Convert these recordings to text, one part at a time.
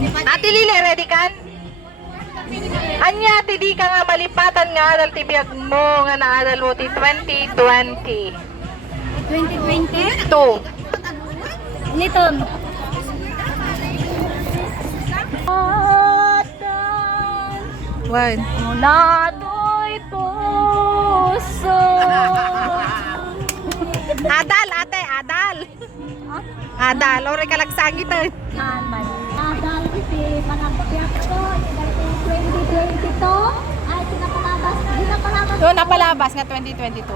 Ate Lili, ready kan? Anya, di ka nga malipatan nga adal tibiyag mo nga naadal mo ti 2020. 2020? 2. Liton. One. Mula do'y puso. Adal, ate, adal. Adal, ore ka lagsangitan. Adal, iti panagpiyak ko. Iti 2022. Ay, pinapalabas. Pinapalabas. Doon, napalabas nga 2022.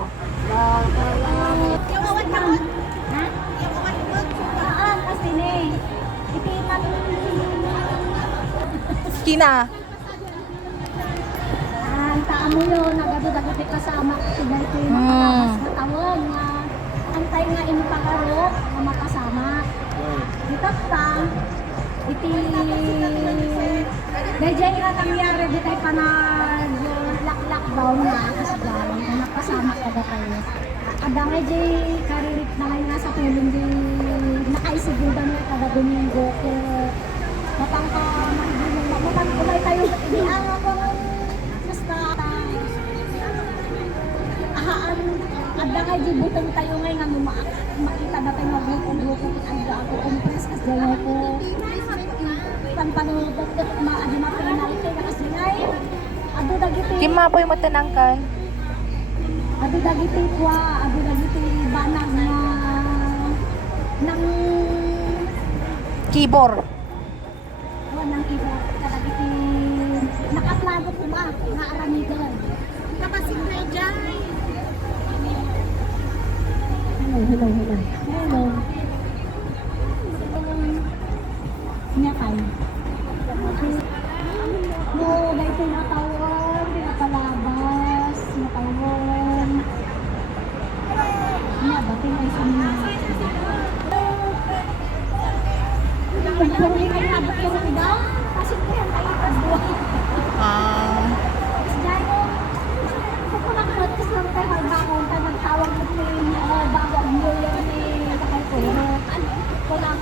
Yawawan mo. Ha? Yawawan mo. Saan? Kasi ni. Iti Kina. Antaan mo yun, nagado-dagiti kasama ko sa dahil ko yung napalabas na tawon nga antay nga inipakaro na makasama. Itat ka, iti dayjay nga nangyari di tayo pa nag-lockdown na kasi gawin na napasama ka ba tayo. Adangay jay karirik na ngayon nga sa tulong di nakaisibudan nga kada Domingo ko matangka matangkulay tayo di ang ako adangay di butong tayo ngayon nga makita na tayo mag-grupo ang ako compress kasi dalawa ko panpanood at maadi mapinal kayo kasi ngayon ado dagiti Kimapoy mo tanangkan. ado dagiti kwa ado dagiti banag na ng Keyboard. nang iba dagiti nakaplagot ko ba nga aramigan kapasig na dyan. Hello. Nyakay. No, dahil tinatawag, pinapalabas, tinatawag. Bating ay sama. Pagpuri kayo nabot ko rin daw, kasi ko yan tayo pagbuhay. Kasi dahil ko, pagpapakot, kasi lang tayo magbakon, tayo magtawag mo bago ang million ni Takay Puro. Ito lang,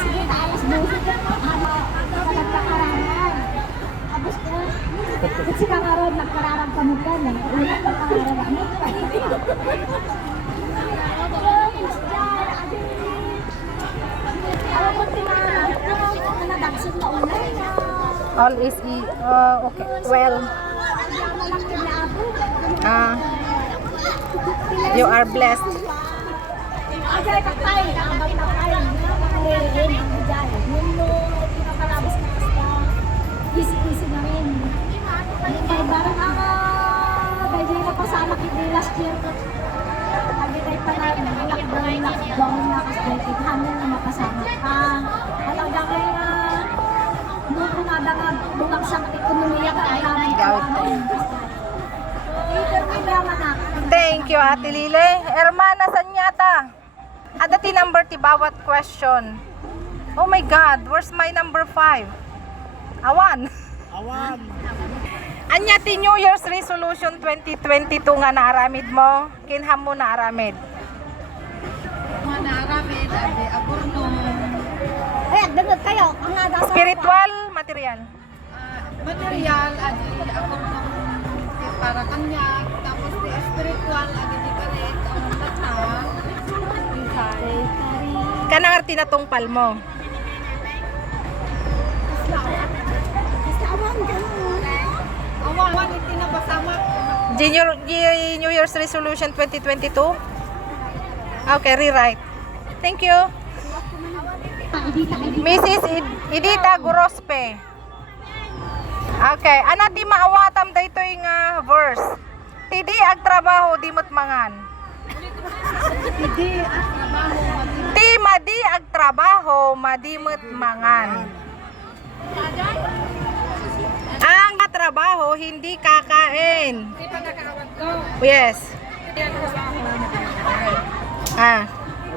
sige, alas 12 ka, sa nagkakararan. Tapos ko, kasi kakaroon, nagkararang kamugan, ulit ang kararan. Alam mo, tinadagsin na unay na. All is okay. Well, you are blessed. Ajay kakay, nakabay na kayo. Nakakalirin ang bijay. Yun no, pinapalabas na kasta. Easy na rin. May barang dahil din napasama kita last year. Lagi tayo pa na lockdown na kasi hanggang na mapasama. Talaga kayo na nung kumada nga bulang sa ekonomiya ka namin. Thank you, Ate Lile. Hermana Sanyata. Adati number ti bawat question. Oh my God, where's my number 5? Awan. Anya ti New Year's Resolution 2022 nga naaramid mo? Kinham mo naaramid? Naaramid, adi aborno. Ay, agdanod kayo. Ang nga daw sa Spiritual, material? Material, adi aborno para kanya. Tapos di spiritual, adi di karet. Ang mata, Kanang tinatungpal mo? awan, hindi na basama. New Year's Resolution 2022? Okay, rewrite. Thank you. Mrs. Edita Gorospe. Okay, anati maawatam daytoy nga verse. Tidi ag trabaho dimot mangan. Ti madi ag trabaho madimot mangan. Ang trabaho hindi kakain. Yes.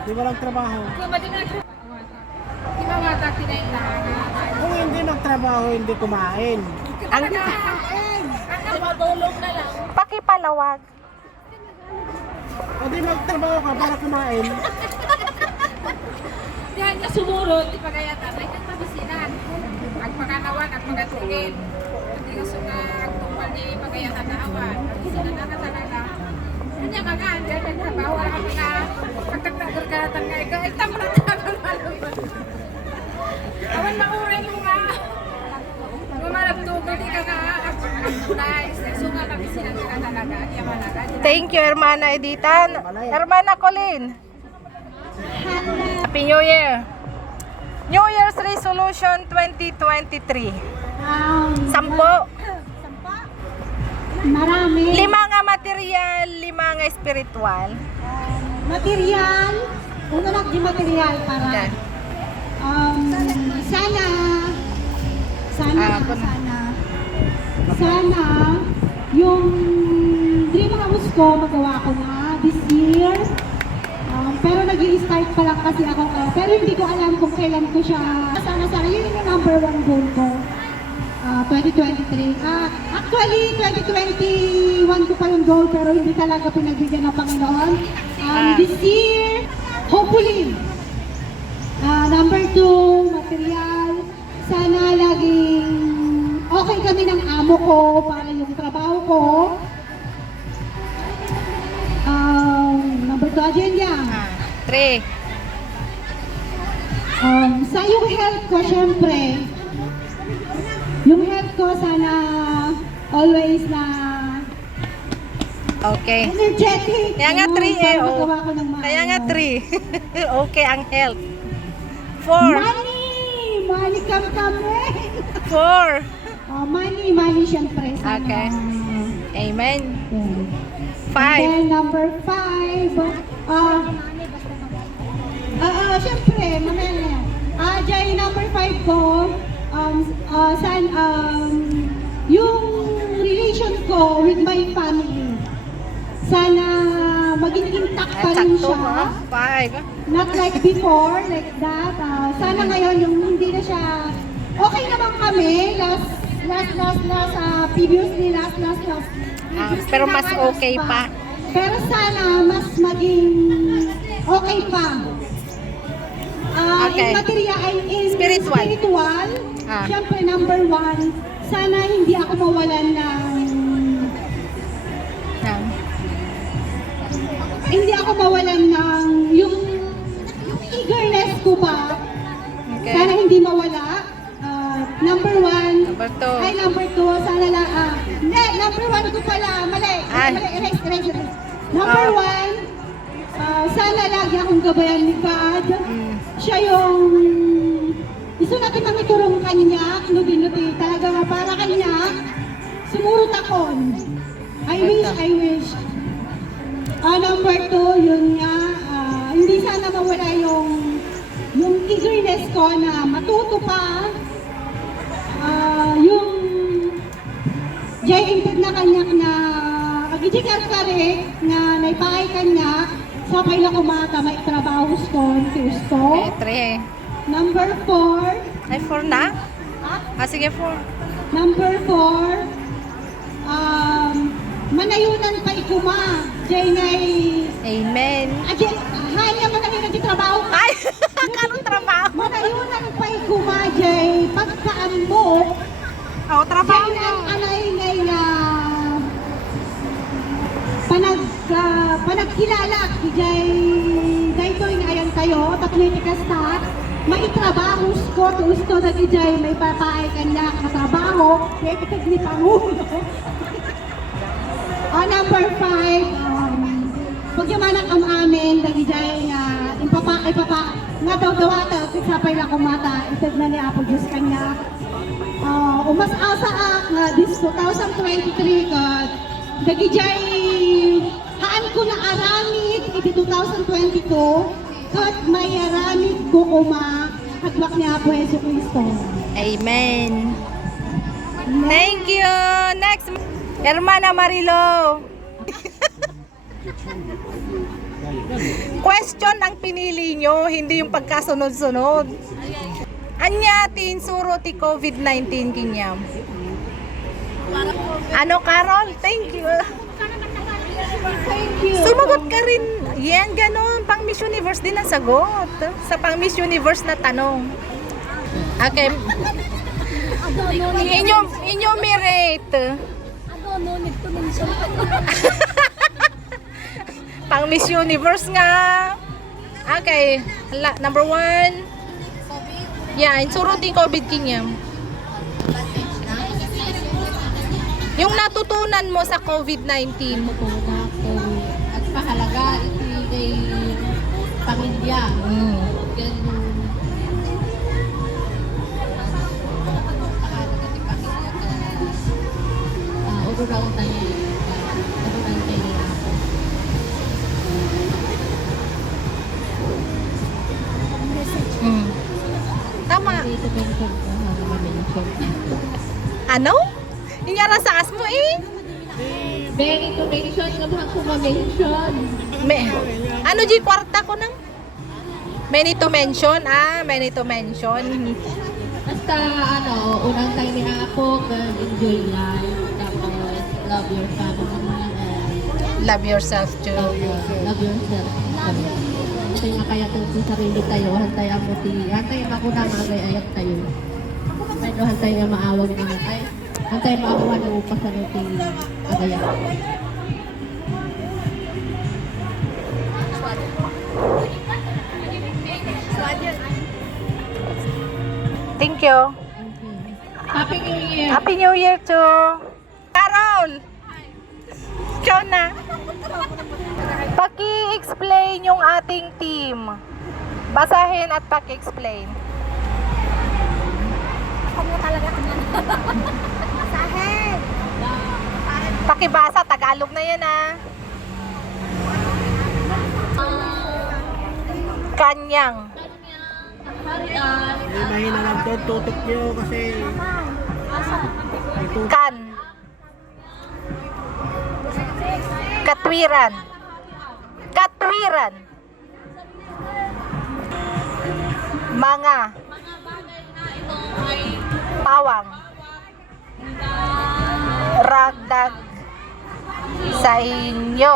Di walang trabaho. Kung hindi magtrabaho, hindi kumain. Ang pakipalawag. O di magtrabaho ka para kumain. Diyan ka sumurot, di pa kaya tatay kang pabisinan. magatigil. Hindi ka sunag tungkol ni pagayahan na awan. Sila na ka talaga. Kanya mga andyan, nagtrabaho na kami na pagkagnagargatan nga ikaw. Ay, tamo na naman. Awan mauring mo nga. Mamalabtugod, di ka nga. Nice. Sunga kami sila ka talaga. Iya malaga. Thank you, Hermana Editan. Hermana Colleen. Happy New Year. New Year's Resolution 2023. 10. Marami. 5 nga material, 5 nga spiritual. Material. Una lang di material para. Okay. Sana. Ah, Sana yung dream house ko magawa ko na this year. Pero nag-i-start pa lang kasi ako. Pero hindi ko alam kung kailan ko siya. Sana yun yung number 1 goal ko. 2023. Actually, 2021 ko pa yung goal pero hindi talaga pinagbigyan ng Panginoon. This year, hopefully, number 2, material. Sana laging okay kami ng amo ko para yung trabaho ko. Number 2, agenda. 3. Sa yung health ko, syempre, yung health ko sana always na Okay. energetic. Kaya nga 3 para oh. magawa ko ng Kaya nga maayos. 3. Okay ang health. 4. Money kami. 4. Money syempre. Sana. Okay. Amen. Yeah. 5. Then number 5, syempre, mamaya na yan. Jay, number 5 ko, yung relation ko with my family, sana maging intact pa rin Sakto siya. ha? 5. Not like before, like that. Sana ngayon yung hindi na siya, okay naman kami, previously, Pero mas okay pa. Pero sana mas maging okay pa. Okay. In material, in Spiritual. Siyempre number 1, sana hindi ako mawalan ng yung eagerness ko ba. Okay. Sana hindi mawala. Number 1. Number 2. Ay, number 2. Sana lang. Hindi, number 1 ko pala. Mali. Ay. Erase. Number 1. Sana lagi akong gabayan ni God. Siya yung gusto natin mamiturong kanya. Nuti-nuti. Talaga nga para kanya. Sumurot ako. I wish. Number 2, yun nga. Hindi sana mawala yung eagerness ko na matuto pa. Yung jay intid na kanyak na agijikar kare na naipakay kanya sapay na kumata may trabaho ko gusto. Okay, 3. Number 4. Ay, 4 na? Sige, 4. Number 4. Manayunan pa ikuma. Jay ngay. Amen. Ajay, hanya manayunan di trabaho ka. Ay! Kanong trabaho? Manayunan pa ikuma, Jay. Pagkaan mo, Oh, trabaho Jay, mo. anay ngay na panagkilala Jay dayto yung ayan tayo tapos kasta maitrabaho ko gusto na Jay may papaay kanya katrabaho kaya kitag ni Pangulo. Number 5, pagyamanang amin dagi Jay nga ipapa nga daw dawata sapay na kumata itag na ni Apo Diyos kanya. Umas-asa nga this 2023 God dagi Jay haan ko na aramid iti 2022 kat may aramid ko kuma hadwak ni Apo Jesu Cristo. Amen. Thank you. Next, Hermana Marilo. Question ang pinili nyo, hindi yung pagkasunod-sunod. Anya tin suro ti COVID-19 kinyam. Ano, Carol? Thank you. Thank you. Sumagot ka rin. Yan, ganun. Pang Miss Universe din ang sagot. Sa pang Miss Universe na tanong. Okay. Enumerate. No need to mention. Pang Miss Universe nga. Okay. Number 1. Yeah, insuruti COVID kinyam. Yung natutunan mo sa COVID-19. At pahalaga kay pamilya. Ururaw tayo. Ururaw tayo. Tama. Ano? Inyara sa asmo eh. Very to mention nga ba kung ma-mention? Ano di kwarta ko nang? Many to mention. Many to mention. Basta unang tayo ni Apo, enjoy life, tapos love your family, and Love yourself too. love yourself. Hantay makaya kung sa sarili tayo, hantay ako na magayayat tayo. Pero hantay nga maawag naman tayo. Hantay maawa na upas sa natin agaya. Thank you. Happy New Year! Happy New Year too. Carol! Ikaw na. Paki-explain yung ating team. Basahin at paki-explain. Ano talaga kanya? Basahin. Pakibasa, Tagalog na yan Kanyang. May mahina lang doon, tutok nyo kasi may tutok. Kan. Katwiran. Katwiran. Mga. Pawang. Ragdag sa inyo.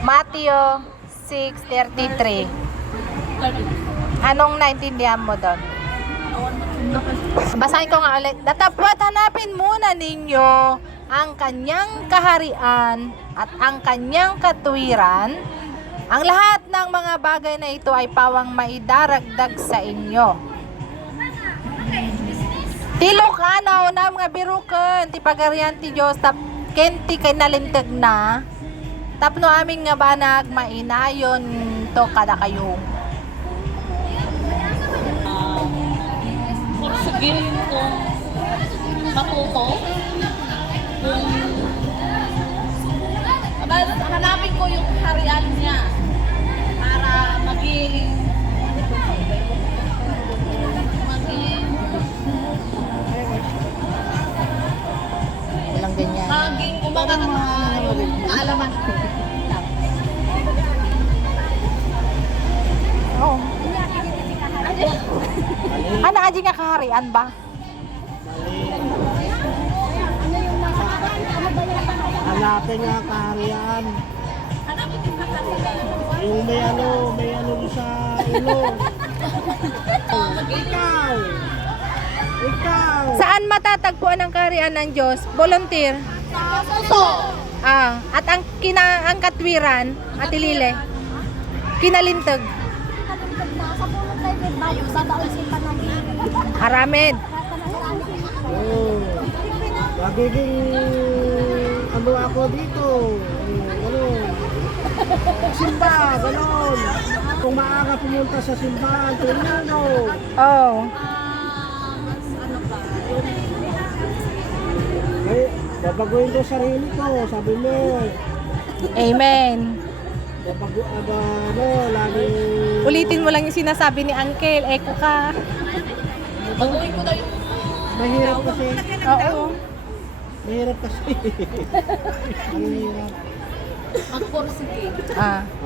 Mateo 6:33. Anong naintindihan mo doon? Basahin ko nga ulit. Datapwat hanapin muna ninyo ang kanyang kaharian at ang kanyang katwiran. Ang lahat ng mga bagay na ito ay pawang maidaragdag sa inyo. Tilok anaw na mga biruken ti pagarian ti Dios tap kenti kay nalintag na tapno aming nga banag mainayon to kada kayo. Pursugin kung matuto. Hanapin ko yung harian niya para maging Walang ganyan. maging umaga ng kaalaman. Oo. Ano aji nga kaharian ba? Hanapin nga kaharian. Yung may ano sa ilong. Ikaw. Saan matatagpuan ang kaharian ng Diyos? Volunteer. At ang katwiran, Ate Lile. Kinalintag. Sa pulot tayo, may bayo, babaon si panangin. Aramid. Oh. Magiging ano ako dito. Simba, ganon. Kung maaga pumunta sa simbahan, tulino. Oh. Babaguhin ko sarili ko, sabi mo. Amen. Lagi... Ulitin mo lang yung sinasabi ni Uncle. Eko ka. Baguhin ko daw yung Mahirap kasi. Oo. Mahirap kasi. Mahirap. magpursige.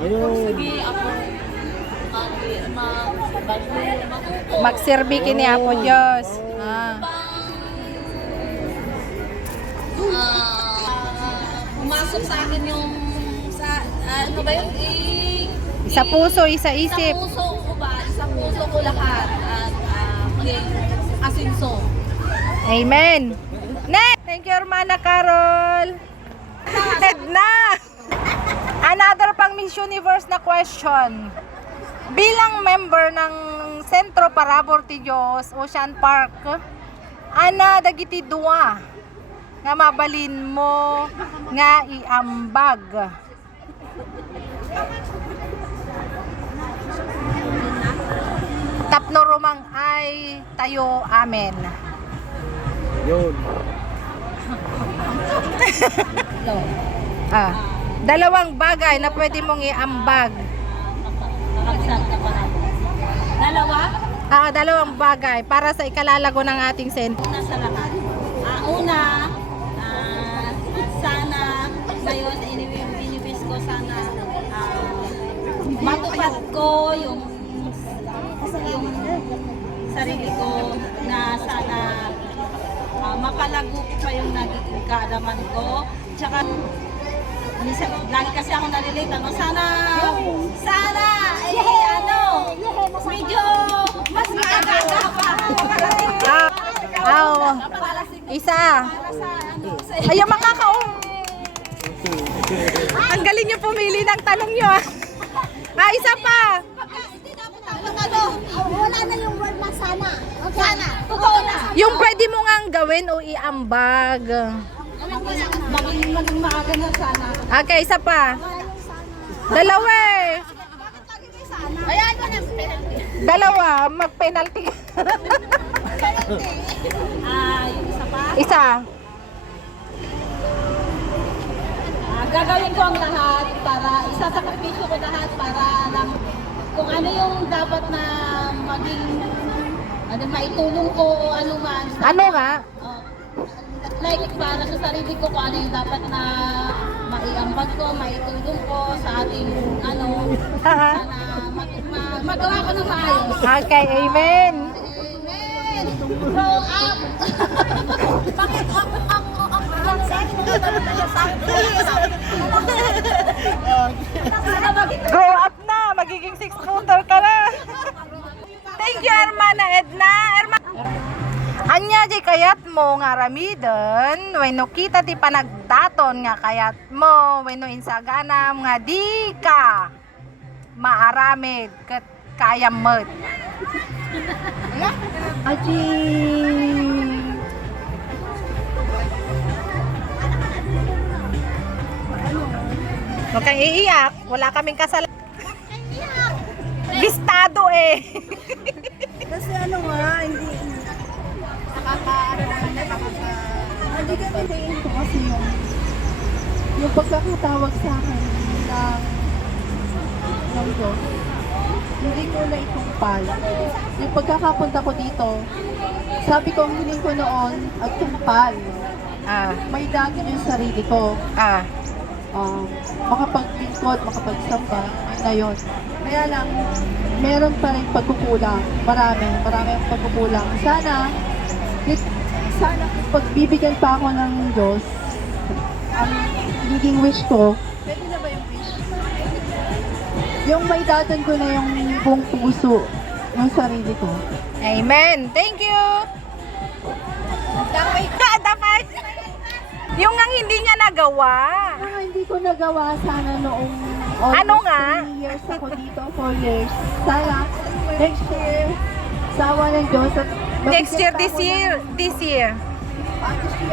Ayun. Sige, ako Magserbi kini Apo Diyos. pumasok sa akin yung sa ano ba yun? Sa puso, isa isip. Sa puso ko ba? Sa puso ko lahat. At makasinso. Amen. Next! Thank you, Hermana Carol. Edna! Another pang Miss Universe na question. Bilang member ng Sentro Parabor ti Diyos, Ocean Park, ana dagiti dua nga mabalin mo nga iambag. Tapno rumang ay tayo amen. Yun. Dalawang bagay na pwede mong iambag. Dalawa? Dalawang bagay para sa ikalalago ng ating sentro. Una sa lahat. Una, sana ngayon inibis ko sana matupad ko yung sarili ko na sana mapalago pa yung naging kaalaman ko. Tsaka lagi kasi ako nalilate, sana medyo mas maaga pa. Isa. Ay, yung mga ang galing niyo pumili ng tanong niyo. Isa pa. Wala na yung word na sana. Sana. Totoo na. Yung pwede mo ngang gawin o iambag. Maging maaga na sana. Okay, isa pa. Dalawa eh. Ayan mo na penalty. Dalawa, mag-penalty. Yung isa pa. Isa. Gagawin ko ang lahat para isasakripisyo ko lahat para lang kung ano yung dapat na maging maitulong ko o ano man. Ano nga? Like para sa sarili ko kung ano yung dapat na maiambag ko, maitulong ko sa ating sana magawa ko ng maayos. Okay, amen. Amen! Grow up! Bakit ang sabi mo Grow up na, magiging 6-footer ka na. Thank you, Hermana Edna. Anya di kayat mo nga ramiden, wenno kita ti panagdaton nga kayat mo, wenno insaganam nga di ka maaramid ket kayammet. Aji. Huwag kang iiyak, wala kaming kasalanan. Bistado eh. Kasi ano nga, hindi gagandahin ko kasi yung pagkakatawag sa akin ng Diyos, hindi ko na itumpal. Yung pagkakapunta ko dito, sabi ko, ang hiling ko noon, at tumpal. May dati yung sarili ko. Makapaglingkod, makapagsamba, na yun. Kaya lang, meron pa rin pagkukulang. Marami ang pagkukulang. Sana pagbibigyan pa ako ng Diyos, ang naging wish ko, pwede na ba yung wish? Yung may datan ko na yung buong puso, yung sarili ko. Amen. Thank you. Damay ka, damay. Yung nga hindi niya nagawa. Hindi ko nagawa sana noong Ano nga? 3 years ako dito, 4 years. Sana, next year, sawa ng Diyos at Next year, mabigyan pa ako this year.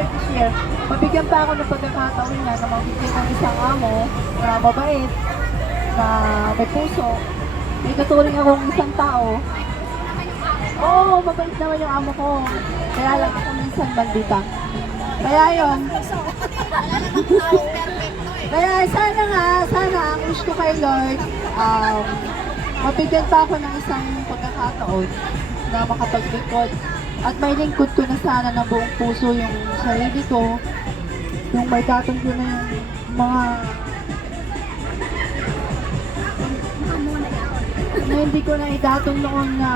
this year. Mabigyan pa ako ng pagkakataon niya na mabigyan ng isang amo na mabait, na may puso. May tuturing akong isang tao. Oo, mabait naman yung amo ko. Kaya lang ako minsan bandita. Kaya yun. Kaya sana ang wish ko kay Lord, mabigyan pa ako ng isang pagkakataon na makapaglingkod. At may lingkod ko na sana ng buong puso yung sarili ko, yung may datong ko na yung mga na hindi ko na idatong noon na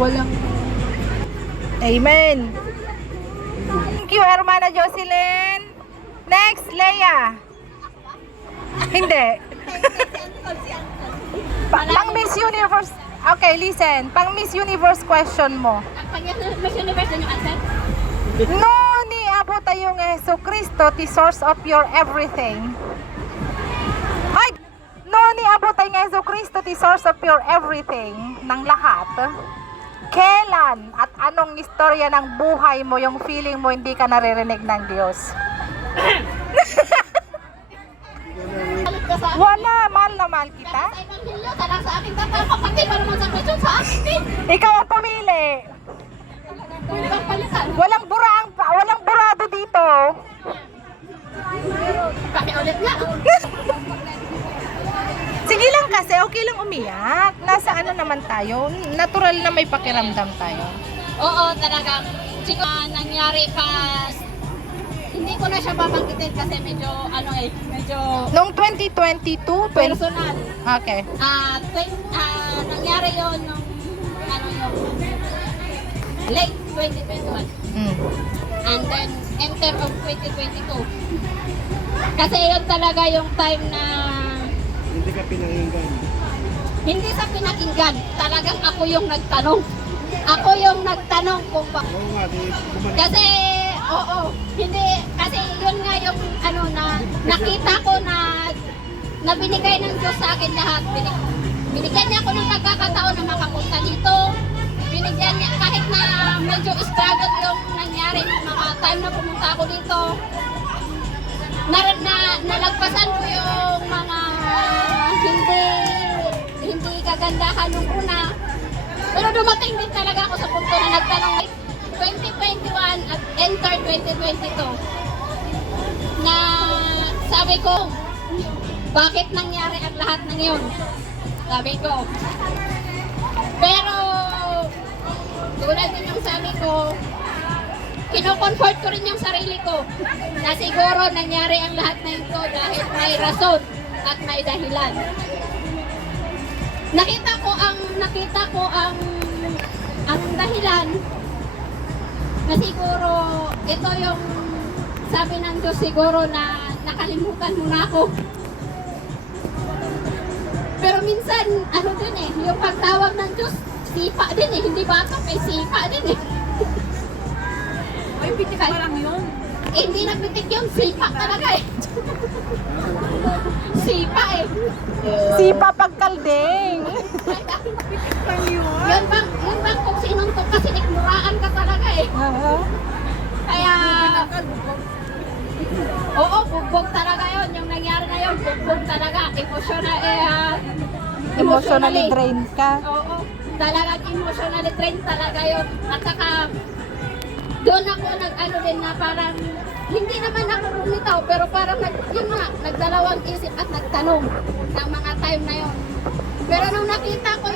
walang. Amen. Thank you, Hermana Jocelyn. Next, Leia. Hindi. Pang Miss Universe. Okay, listen. Pang Miss Universe question mo. Pag Miss Universe yung answer? No ni abo tayong Yesu Kristo, the source of your everything. Ay! No ni abo tayong Yesu Kristo, the source of your everything, ng lahat. Kailan at anong istorya ng buhay mo yung feeling mo hindi ka naririnig ng Diyos? Galit ka sa akin. Wala, mahal na mahal kita. Sa Evangelyo, tarang sa akin tatama. Pati pa naman sa question sa akin. Ikaw ang pumili. Pwede bang palitan? Walang burado dito. Pakiulit nga. Sige lang kasi, okay lang umiyak. Nasa ano naman tayo, natural na may pakiramdam tayo. Oo, talagang siguro nangyari pa. Hindi ko na siya babanggitin kasi medyo Noong 2022, personal. Okay. Nangyari yon nung late 2021 Mm. and then enter of 2022. Kasi yun talaga yung time na Hindi ka pinanginggan. hindi sa pinakinggan, talagang ako yung nagtanong. Ako yung nagtanong kung bakit. Oo nga, di bumalik. Kasi, oo, hindi, kasi yun nga yung na nakita ko na binigay ng Diyos sa akin lahat. Binigyan niya ako ng pagkakataon na makapunta dito. Binigyan niya, kahit na medyo struggle yung nangyari, mga time na pumunta ako dito. Nalagpasan ko yung mga hindi kagandahan nung una. Pero dumating din talaga ako sa punto na nagtanong 2021 at enter 2022 na sabi ko, bakit nangyari ang lahat ng yun? Sabi ko. Pero tulad din yung sabi ko, kino-comfort ko rin yung sarili ko na siguro nangyari ang lahat na ito dahil may rason at may dahilan. Nakita ko ang dahilan na siguro ito yung sabi ng Diyos siguro na nakalimutan mo na ako. Pero minsan, din yung pagtawag ng Diyos, sipa din hindi batok, sipa din Ay, pitik pa lang yun. Hindi nagpitik yun, sipa talaga Sipa Sipa pagkalding. Yun bang kung sinuntok ka, sinikmuraan ka talaga Kaya, oo, bugbog talaga yun. Yung nangyari na yun, bugbog talaga. Emotionally drained ka. Oo, talagang emotionally drained talaga yun. At saka, doon ako din na parang, hindi naman ako lumitaw, pero parang nagdalawang isip at nagtanong ng mga time na yun. Pero nung nakita ko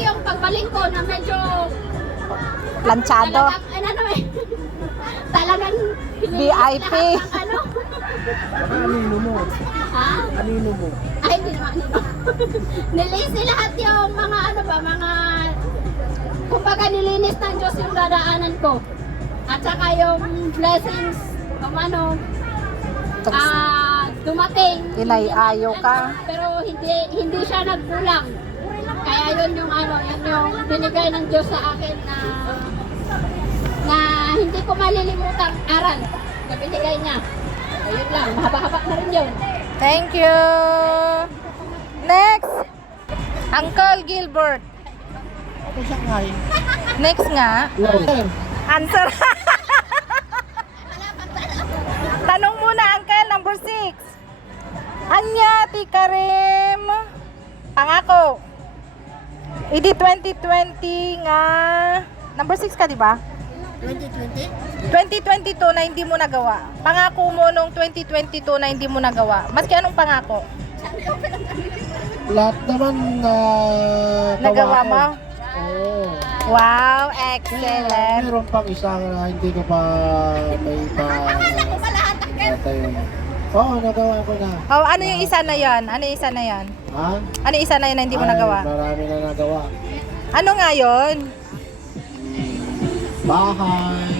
yung pagbalik ko na medyo Planchado. talagang VIP. lahat ng Anino mo? Ha? Anino mo? Ay, hindi naman nilisi lahat yung mga kumbaga nilinis ng Diyos yung dadaanan ko. At saka yung blessings, dumating. Inay-ayo ka. Pero hindi siya nagkulang. Kaya yun yung binigay ng Diyos sa akin na hindi ko malilimutan aral na binigay niya. Ayun lang, mahaba-haba na rin yun. Thank you. Next. Uncle Gilbert. Ako sa ngay. Next nga. Answer. Tanong muna, Uncle, number 6. Anya, ti Karim. Pangako. Idi 2020 nga. Number 6 ka, di ba? 2020? 2022 na hindi mo nagawa. Pangako mo nung 2022 na hindi mo nagawa. Maski anong pangako? Lahat naman na Nagawa mo? Oo. Wow, excellent. Meron pang isa na hindi ko pa may pa... Akala ko ba lahat ang Oo, nagawa ko na. Oh, ano yung isa na yon? Ano yung isa na yon? Ha? Ano yung isa na yun na hindi mo Ay, nagawa? Marami na nagawa. Ano nga yon? Bahay,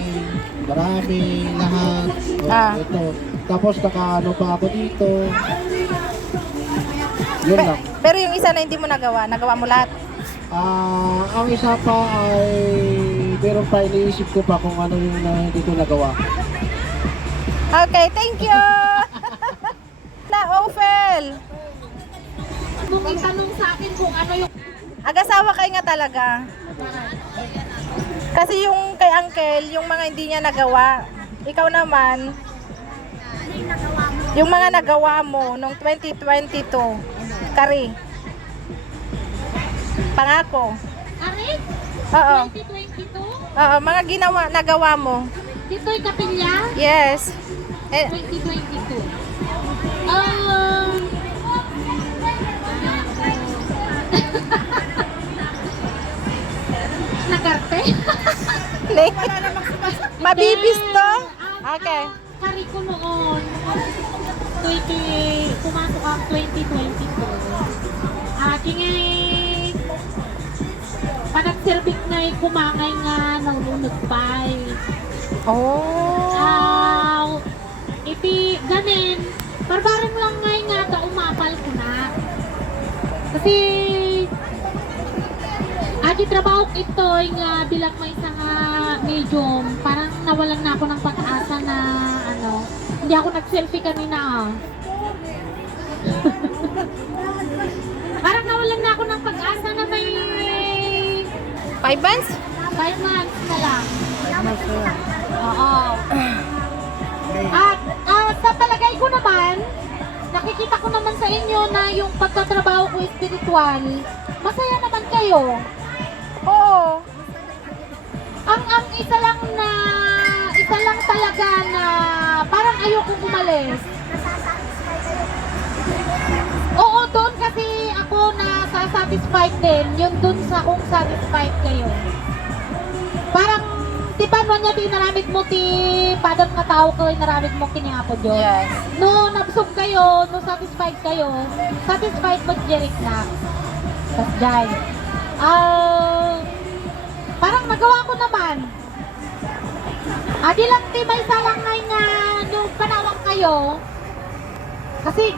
marami, lahat. Ah. Ito. Tapos nakaano pa ako dito. Yun lang. Pero yung isa na hindi mo nagawa mo lahat. Ang isa pa ay meron pa iniisip ko pa kung ano yung hindi ko nagawa. Okay, thank you! Na, Ophel! Kung itanong sa akin kung ano yung Agasawa kayo nga talaga. Kasi yung kay Uncle, yung mga hindi niya nagawa. Ikaw naman, yung mga nagawa mo nung 2022, kari. Pangako. Arit, Oo. 2022, Oo, mga nagawa mo. dito'y Kapilya, Yes. 2022. Nagarte? Mabibis to? Okay. Kari ko noon, pumasok ang 2022. Kingay, panagserbik na kumangay nga nalunod pa. Oh. Iti, ganin, parbarang lang nga umapal ko na. Kasi, ati trabaho ito nga bilang may isang medium, parang nawalan na ako ng pag-asa na hindi ako nag-selfie kanina. Parang nawalan na ako ng pag-asa na may 5 months? 5 months na lang. Oo. At sa palagay ko naman, nakikita ko naman sa inyo na yung pagtatrabaho ko spiritual, masaya naman kayo. Oo. Ang isa lang talaga na parang ayoko umalis. Oo, doon kasi ako satisfied din. Yung doon sa kung satisfied kayo. Parang, di ba niya naramit mo padang na tao ko, naramit mo kiniapo Diyos. Yes. No, nabsog kayo, no satisfied mo Jeric na. Tas dyan. Parang nagawa ko naman. Di lang may salangay nga yung panawang kayo. Kasi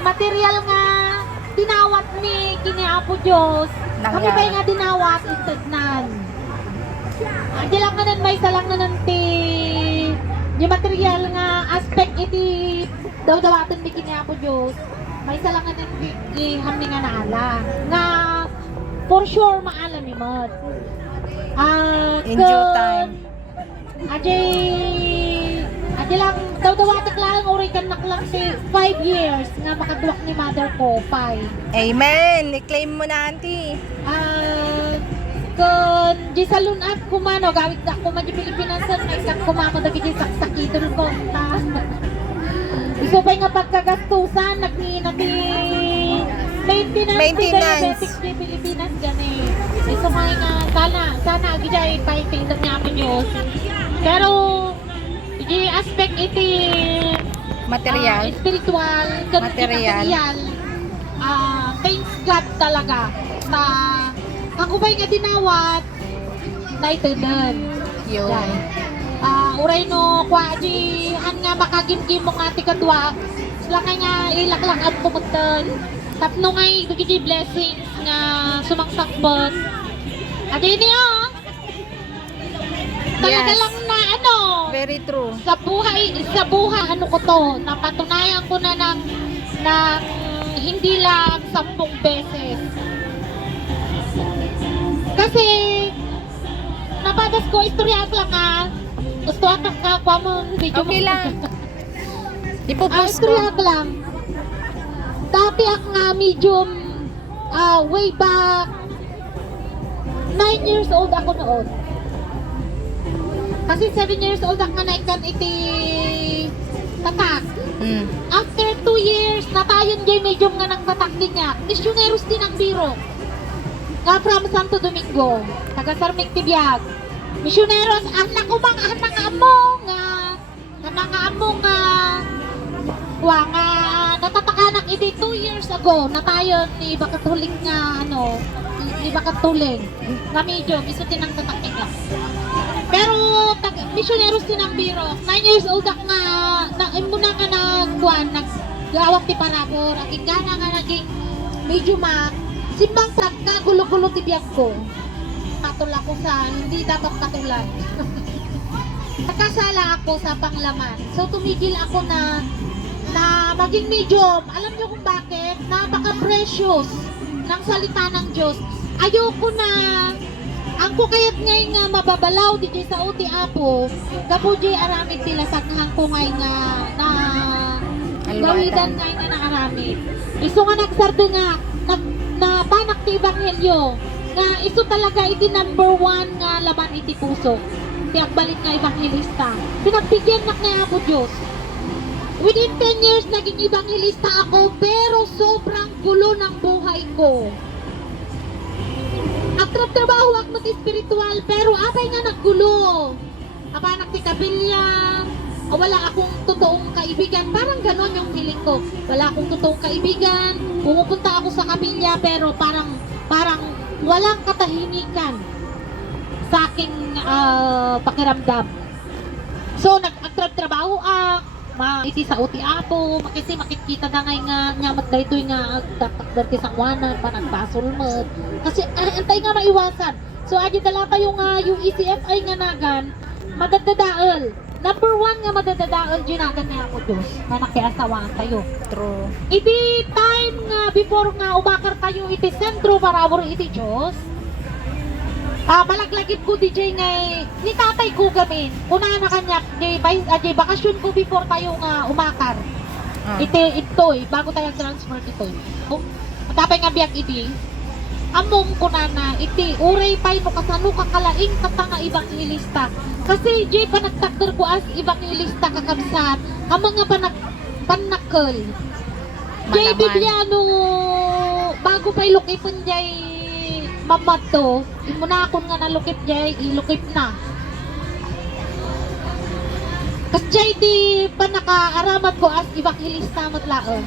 material nga dinawat ni kiniapo Diyos. Kami ba nga dinawat itagnan. Di lang nga may salang na yung material nga aspect iti daw-dawatan ni kiniapo Diyos. May salang nga hamni nga naala. Nga for sure maalam ni Mod. In due time. Adi lang, daw-dawatak lang, urikan naklang 5 years nga makaduwak ni mother ko, 5. Amen. I-claim mo na, auntie. Kung di sa lunat kumano, gawit na ko man di Pilipinas, may isang kumano dagi di saksakidol ko. Iso ba nga pagkagastusan, nagninati maintenance. Diabetic di Pilipinas, gani. Iso nga sana, agijay, paipindam niya ako Diyos. Pero, di aspect iti Material. spiritual, material. Thanks God talaga. Ako ba'y nga dinawat, na ito din. Yun. Uray no, kwa di, nga makagimgim mo nga tikadwa, sila nga ilaklak at pumutan. Tapno nga di blessings nga sumangsakbot. Adi niyo, talaga Yes. lang na Very true. sa buhay ko to, napatunayan ko na ng hindi lang 10 beses. Kasi napadas ko istorya lang gusto ako kakwa mo video Okay mo. lang. Ipopost ko. Istorya lang. Dati ako nga medium way back 9 years old ako noon. Kasi 7 years old ako nga naikan iti tatak. After 2 years, natayon jay medium nga nang tatak din nga. Misyoneros din ang biro. Nga from Santo Domingo, taga Sarmig Tibiag. Misyoneros, ang nakumang mga amo nga natatakanak iti 2 years ago, natayon ni Bakatuling nga ni Bakatuling. Nga medium, iso tinang tatak lang. Pero misyoneros din ang biro. 9 years old ako nga, muna ka nagkuhan, Lawak ti parabor, aking gana nga naging medyo simbang gulo-gulo ti biyag ko. Patol ako sa hindi dapat katulad. Nakasala ako sa panglaman. So tumigil ako na maging medium. Alam niyo kung bakit? Napaka-precious ng salita ng Diyos. Ayoko na ang kukayat ngay nga mababalaw di sa uti apo. Gapo di aramid sila sa ko ngay nga na gawidan ngay nga naaramid. Iso nga nagsardo nga na panak ti Ebanghelyo nga iso talaga iti number 1 nga laban iti puso. Tiagbalik nga Ebanghelista. Pinagbigyan na kay Apo Diyos. Within 10 years naging Ebanghelista ako pero sobrang gulo ng buhay ko. At trabaho ako mag-spiritual pero apay nga naggulo. Abanak ti kabilya. Wala akong totoong kaibigan. Parang ganon yung feeling ko. Wala akong totoong kaibigan. Pumupunta ako sa kabilya pero parang walang katahimikan sa aking pakiramdam. So nagtrabaho iti sa uti apo, kasi makikita na nga nyamat daytoy nga agtakdak ti sangwanan panagbasulmed. Kasi antay nga maiwasan. So adi dala kayo nga yung ECFI nga nagan madadadaol. Number 1 nga madadadaol ginagan nga ako Diyos na nakiasawaan tayo. True. Iti time nga before nga umakar tayo iti sentro parawor iti Diyos. Malaglagip ko DJ nga ni tatay ko gamin. Una na kanya di bakasyon ko before tayo nga umakar. Itoy bago tayo transfer itoy. Matapay nga biyak iti. Among ko na iti uray pay no kasano kakalaing kata nga Ebanghelista. Kasi di pa nagtakder ko as Ebanghelista kakabsat. Amang nga panakkel. Di Bibliano bago pay lukipon jay mamato. Imuna akon nga nalukip jay ilukip na. Kasi di pa nakaaramat ko as Ebanghelista matlaon.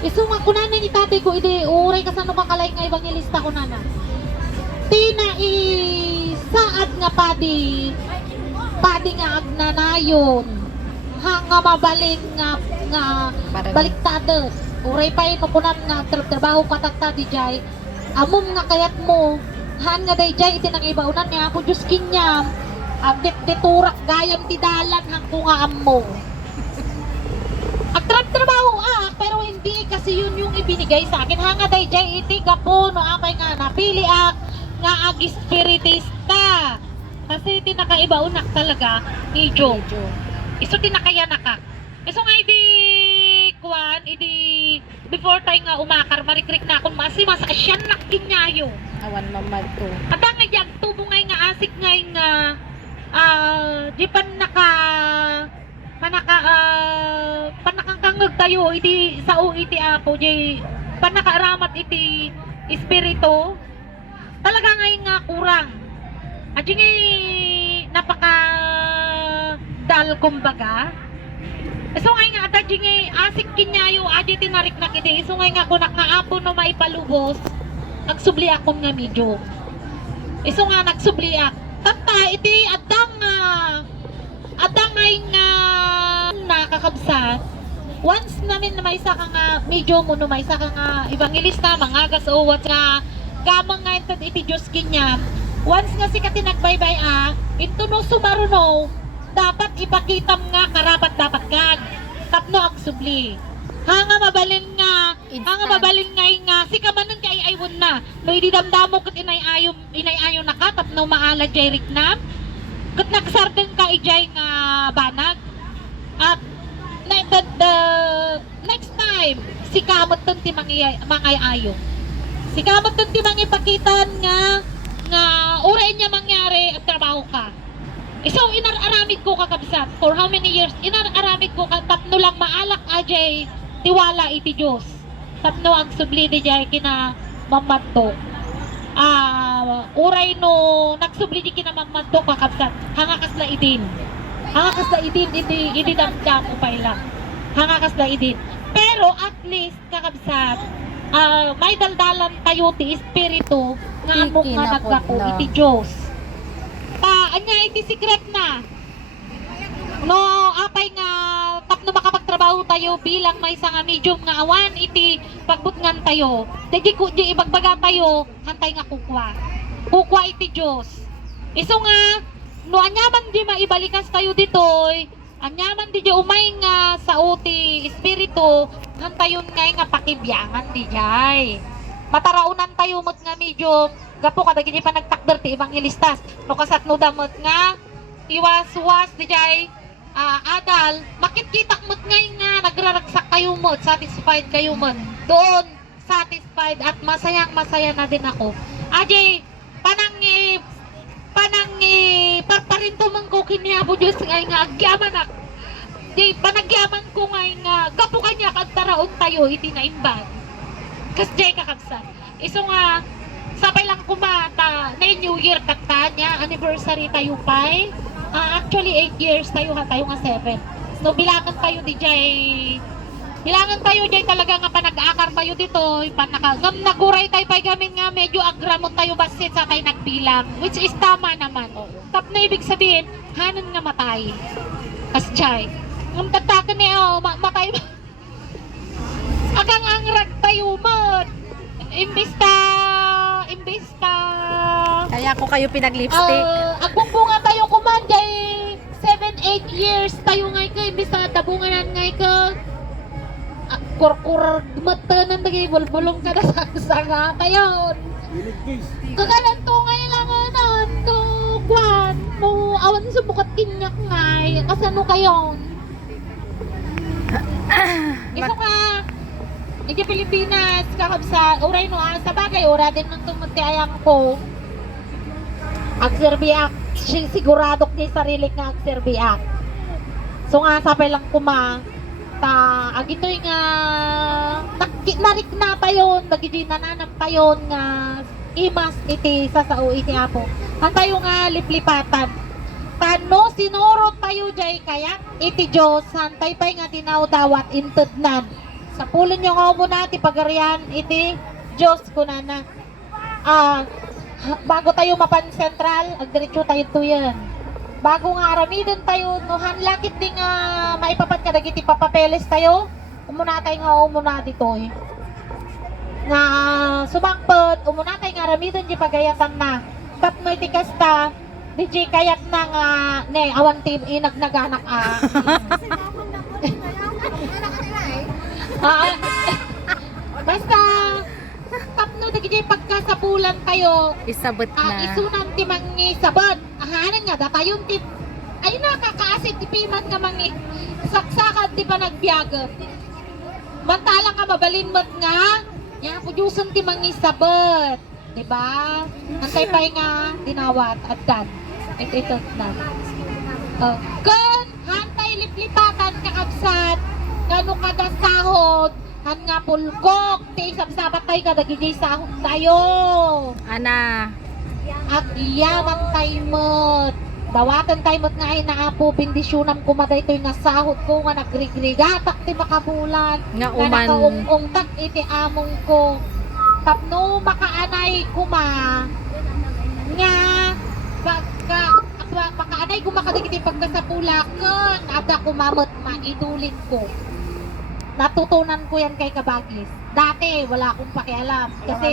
Iso nga kunanan itatay ko ide uray kasano kakalay nga Ebanghelista kunana. Tina saad nga padi nga agnanayon hanga mabalin nga baliktado. Uray pa ino kunan nga trabaho katakta di jay. Amom nga kayat mo han nga day jay iti nang ibaunan niya ako Diyos kinyam. Diturak gayam ti dalan hang kunga ammo. Trabaho pero hindi kasi yun yung ibinigay sa akin. Hanga day jay iti gapo no apay nga napili nga ag-spiritista. Kasi tinakaiba-unak talaga ni Joe. Iso tinakayanak ka. Iso nga before tayo nga umakar, marikrik na akong mas asyan nakinyayo. Awan mamad ko. At ang nagyag tubo nga asik nga di panakangkangag tayo iti sa iti apo di panakaaramat iti espiritu talaga nga kurang at yung napaka dal kumbaga so nga at yung asik kinyayo adi tinarik na kiti so nga kunak nga apo no maipalubos nagsubli akong nga medyo so nga nagsubli ak tata iti adang nga nakakabsat once namin na may isa ka nga medyo mo no may isa ka nga Ebanghelista mangagas o what nga gamang nga iti Diyos kinyam once nga si katinagbaybay ito no sumaruno dapat ipakitam nga karapat dapat kag tapno ag subli hanga mabalin nga si kamanon kay aywon na no idi damdamo ket inayayo na ka tapno maala jay riknam ket nagsarden ka ijay nga banag at the next time si kamot ti mangayayo si kamot ti mangipakitan nga uray niya mangyari at trabaho ka so inararamid ko kakabsat for how many years inararamid ko tapno lang maalak ajay tiwala iti Diyos tapno ag subli di jay kina mamadto uray no nagsubli di kina mamadto kakabsat hangakas na idin iti damdam upay lang hangakas na idin pero at least kakabsat may daldalan tayo ti espiritu nga amok nga naggapo iti Diyos anya iti secret na no apay nga tapno makapagtrabaho tayo bilang may isa nga medium nga awan iti pagbutngan tayo. Dagi ko di ibagbaga tayo hantay nga kukwa iti Dios. Iso nga no anyaman di maibalikas tayo ditoy, anyaman di umay nga sa uti espiritu hantayon nga pakibyangan di jay. Mataraunan tayo mot nga medium gapo kadagi di pa nagtakder ti evangelistas no kasatno damot nga iwas-was di jay adal makitkitak mot nga nagraragsak kayo mo satisfied kayo mo doon satisfied at masaya na din ako ajay parparinto man ko kiniabo Diyos nga agyaman ak di panagyaman ko nga gapo kanya kagtaraon tayo iti naimban kas jay kakabsan iso nga sabay lang kumata na New Year taktanya anniversary tayo pa'y actually 8 years tayo nga 7 no bilangan tayo di jay bilangan tayo jay talaga nga panag-aakar tayo dito ngam naguray tayo pa'y gamin nga medyo agramot tayo basit sa tayo nagbilang which is tama naman tap na ibig sabihin hanan nga matay as jay ngam tatakan niya matay agang angrag tayo mo imbista Kaya ko kayo pinag-lipstick. agbungbunga tayo kumanday 7-8 years tayo ngay ka imbista tabunganan ngay ka kurkur matanan nagay bulbulong ka na sanga tayo kagalan to ngay lang anan to kwan mo awan sa bukat kinyak ngay kasano kayo iso ka Iti Pilipinas, kakabsa, uray no, sa bagay, ura din nung tumuti ayang ko. Agserbiak, siguradok ni sarili nga agserbiak. So nga, sapay lang kuma, agitoy nga, narik na tayon, nagidi nananam tayon nga, imas iti sasao iti apo. Hantayo nga liplipatan. Tano sinuro tayo jay kaya iti Diyos, hantay pa'y nga dinawdawat intudnan. Sa pulon nyo nga muna ti pagarian iti Diyos ko na bago tayo mapan sentral agdiretso tayo to yan bago nga aramidon tayo no hanlakit din nga maipapat ka dagiti papapeles tayo umuna tayo nga umuna dito nga sumangpot umuna tayo nga aramidon di pagayatan na tapno iti kasta di kayat na nga ne awan tim inagnaganak basta tapno dagiti pagkasapulan tayo Isabot na. isunan ti mangi sabot ahanan nga datayon ti ay nakakaasit ti piman nga mangi saksakan ti pa nagbiag mantala nga mabalin mo't nga yan pudyusan ti mangi sabot diba antay pa nga dinawat at dan ito na kun hantay liplipatan kakabsat kano kada sahod han nga pulkok ti isabsabat tayo kadagiti sahod tayo Ana. agyaman tayo mo't dawatan tayo mo't nga ay naapo bendisyonam kumaday to'y nga sahod ko nga nagrigrigatak ti makabulan Nga nga uman. nakaungungtak iti among ko tapno makaanay kuma nga makaanay kumakadagiti pagkasapulakan ada kumamot maidulin ko natutunan ko yan kay Kabagis. Dati, wala akong pakialam. Kasi,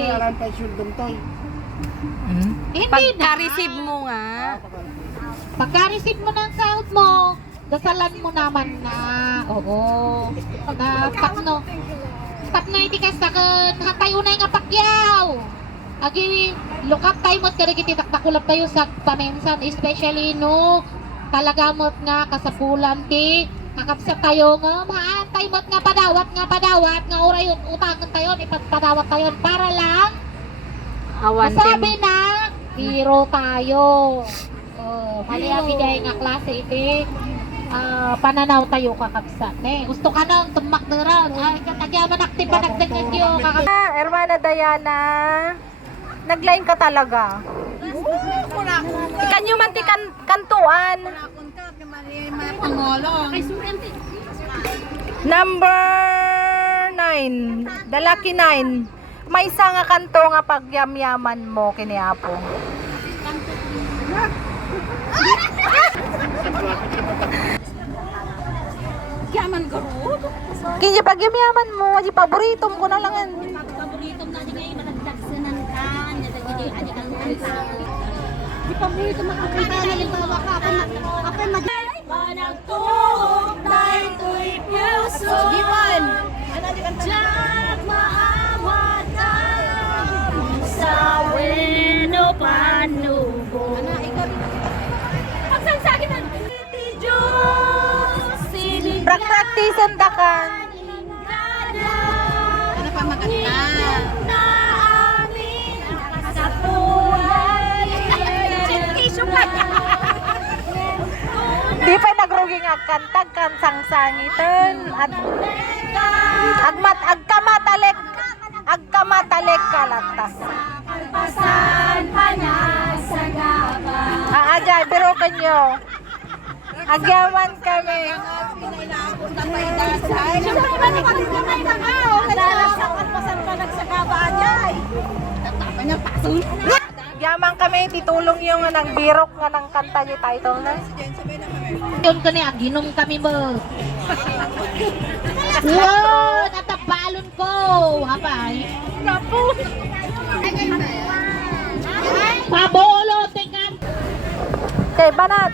hindi Pagka-receive mo nga. pagka-receive mo ng sahod mo, dasalan mo naman na, oo, na tapno iti kasakan, hatay unay nga pakyaw. Agi, look up tayo mo't karigiti taktakulap tayo sa pamensan, especially no, talaga mo't nga kasapulan ti, kakapsat tayo nga, maantay mo't nga padawat, nga urayon, utangan tayo, ipagpadawat tayo, para lang, Awan masabi din. na, hero tayo. Mali ang bigay nga klase iti, pananaw tayo kakapsat. Gusto ka nang tumak na ron, ay katagyaman akti pa nagdagdag yung kakapsat. Hermana Diana, nagline ka talaga. Ikanyo man ti kantuan. Number 9, the lucky 9. May isa nga kanto nga pagyamyaman mo kiniapo. yaman garud. Kaya pag yaman mo, di paborito mo ko na lang yan. Paborito na di ngayon managdagsanan ka. Nadagidi adi kang kanta. Di paborito makakita na limbawa ka. Ako mag- Panagtuog tayo to'y puso. Giwan! Diyak maawatan sa weno panubo. Pagsansagin na! Diyos, sinigyan Practice da kan. Ano pa maganda? na amin sa buhay. Di pa nagrugi nga kantag kan sangsangitan at agkamatalek kalatas. Pasan pa na sa gaba. Ajay, pero kanyo. Agyaman kami. Siyempre, manikot ka may mga. Dalas sa pasan pa nagsagaba, Ajay. Yaman kami, titulong yung nga ng birok nga ng kanta niyo title na. Yun ko niya, ginom kami mo. Yun, natabalon ko. Hapay. Pabolo, tingnan. Okay, banat.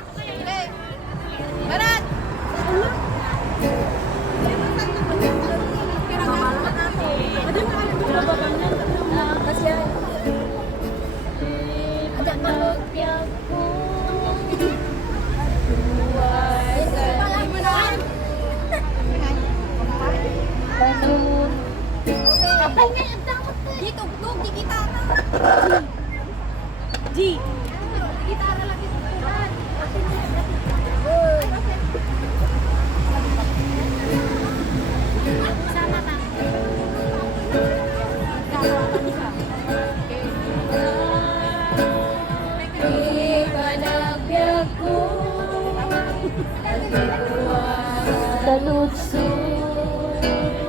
Talutso,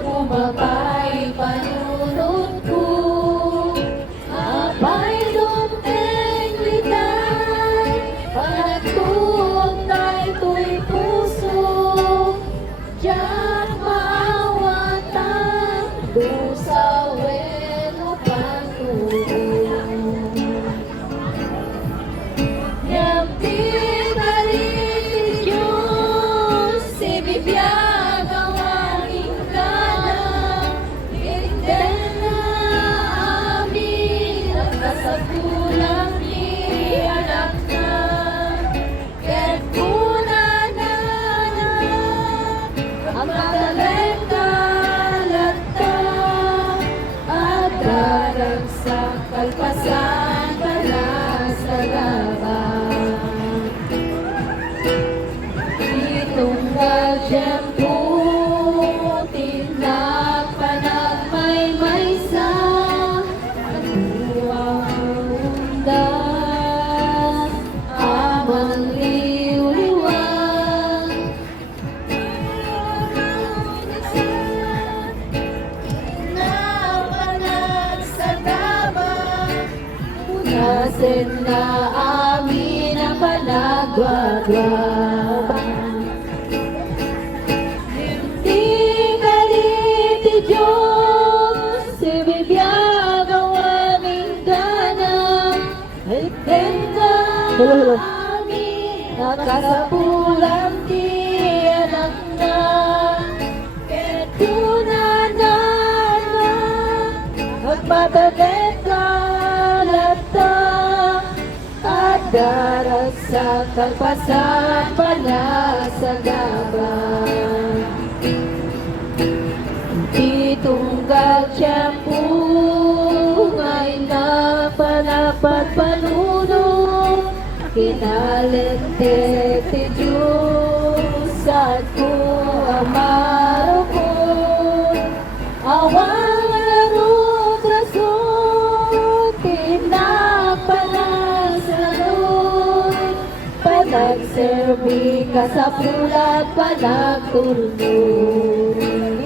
umabay panunod ko. Abay dumpeng litay, panagtuog tayo ko'y puso. Diyak maawatan, doon sa weno pantubo. Yampi na rin Diyos, si bibiyag ang aming galang. Inden na amin ang kasagulang ni anak na. Kaya't kuna na ang katalenta at darang sa kalpasan para sa laban. Itunggal siyang putin na panagmay-maysa. Nagbuwang undan, amang liw-liwan. Napanag sa tabang, unasin na amin ang panagwagwaban. Di kaliti Diyos, si bibiyag ang aming ganang. Itenda amin, nakasapulang di anak na. Ketunan na magmatalit ka lata. At daras sa kalpasan pala sa gaban. Itunggal siyang pungay na panapat panuno. Kinalente ti Diyos at ko ang marupon. Awang larot rason, tinagpalang sa looy. Panagserbi ka sa pulat, panagtulog.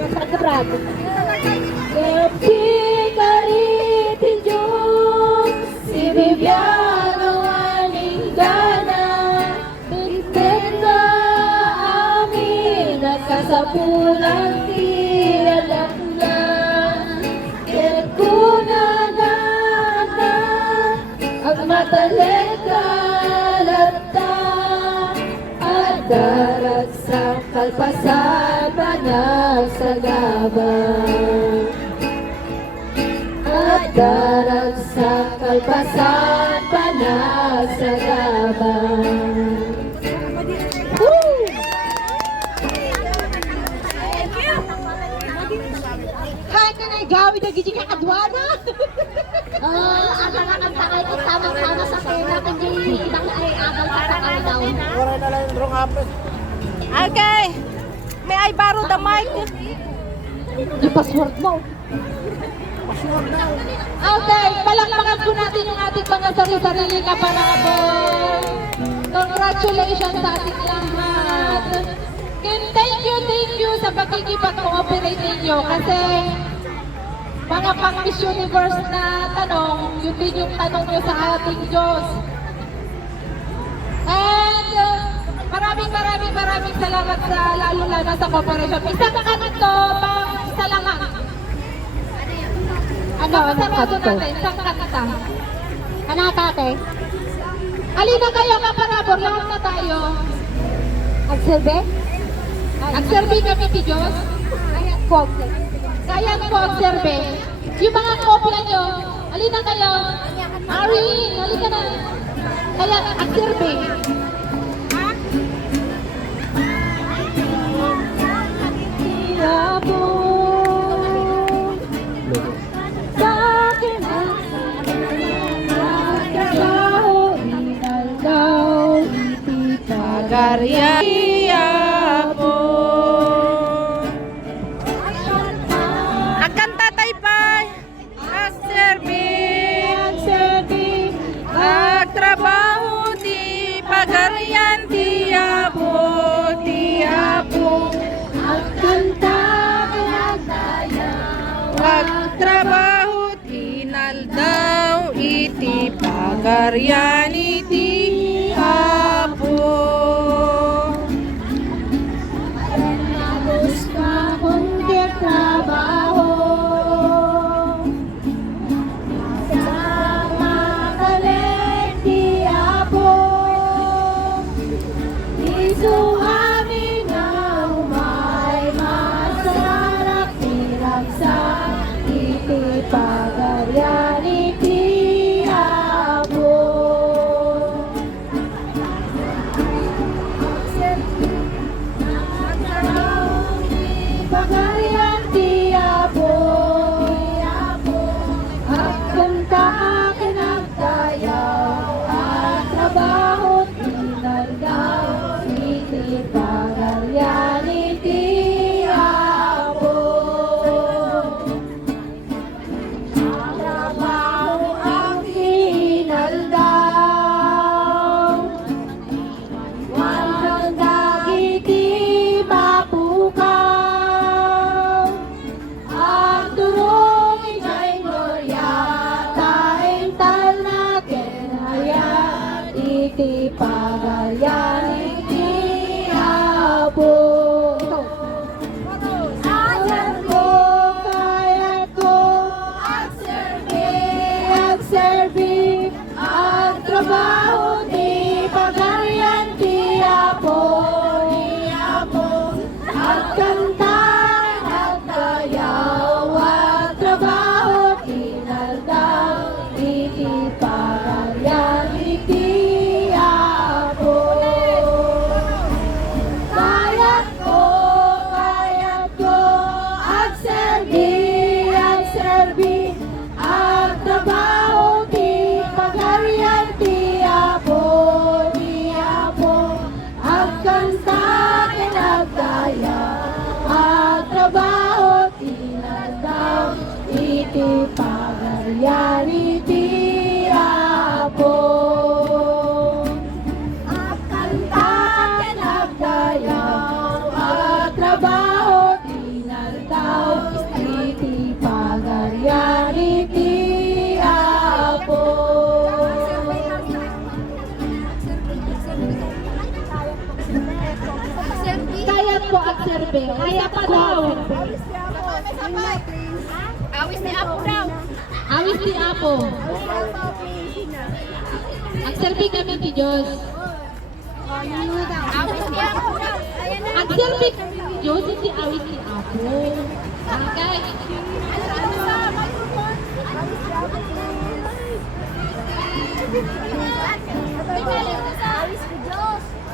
Pagkabrado. Kapti ka rin Diyos, si bibiyag ang aning gana. Tignan na amin, nagkasap pulang tiyadak na Kuna na ang mataleka at darat sa kalpasan panagsagabang at darat sa kalpasan panagsagabang. Hanya na gawin na gigi kakadwana. Ang mga kantakay ko tama-tama sa pena kundi ibang ay agal katakal daw. Okay. May I borrow the mic? Yung password mo. Okay, palakpakan po natin yung ating mga sarili-sarili kaparabol. Congratulations sa ating lahat. And thank you sa pagkikipag-cooperate ninyo kasi mga pang-Miss Universe na tanong, yun din yung tanong nyo sa ating Diyos. And maraming salamat sa lalo-lalo sa cooperation. Isa na kanto, isa lang ha. Ano sarado natin? Isang kanta. Kanata ate. Halina kayo kaparabor, lahat na tayo. Agsilbe? Nagserve kami ti Diyos. Ayan po. Kaya po observe. Yung mga kopya nyo, halina kayo. Irene, halika na. Kaya observe. Pagarya po. Akan tatay pay. Agserbi. Agtrabaho di pagaryan tiyapo. Agtrabaho tinaldaw iti pagaryan iti apo. Serbe. Kaya pa daw. Awis ni Apo daw. Awis ni Apo. Ang Serbe kami ti Diyos. Awis ni Apo daw. Ayan na. Ang Serbe kami ti Diyos, hindi awis ni Apo. Okay.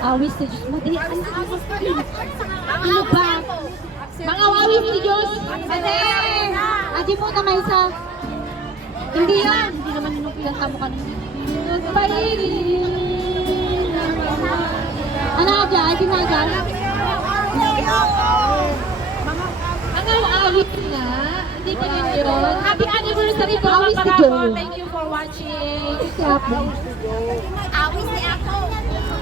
Awis ni Diyos mo. Di, ano ba? Mga awis ni Diyos. Adi mo na may isa. Hindi yan. Hindi naman yung pinanta mo kanina. Ano aja? Adi na aja? Ang awis na. Hindi pa rin yun. Happy anniversary po mga Parako. Thank you for watching. Awis ni ako.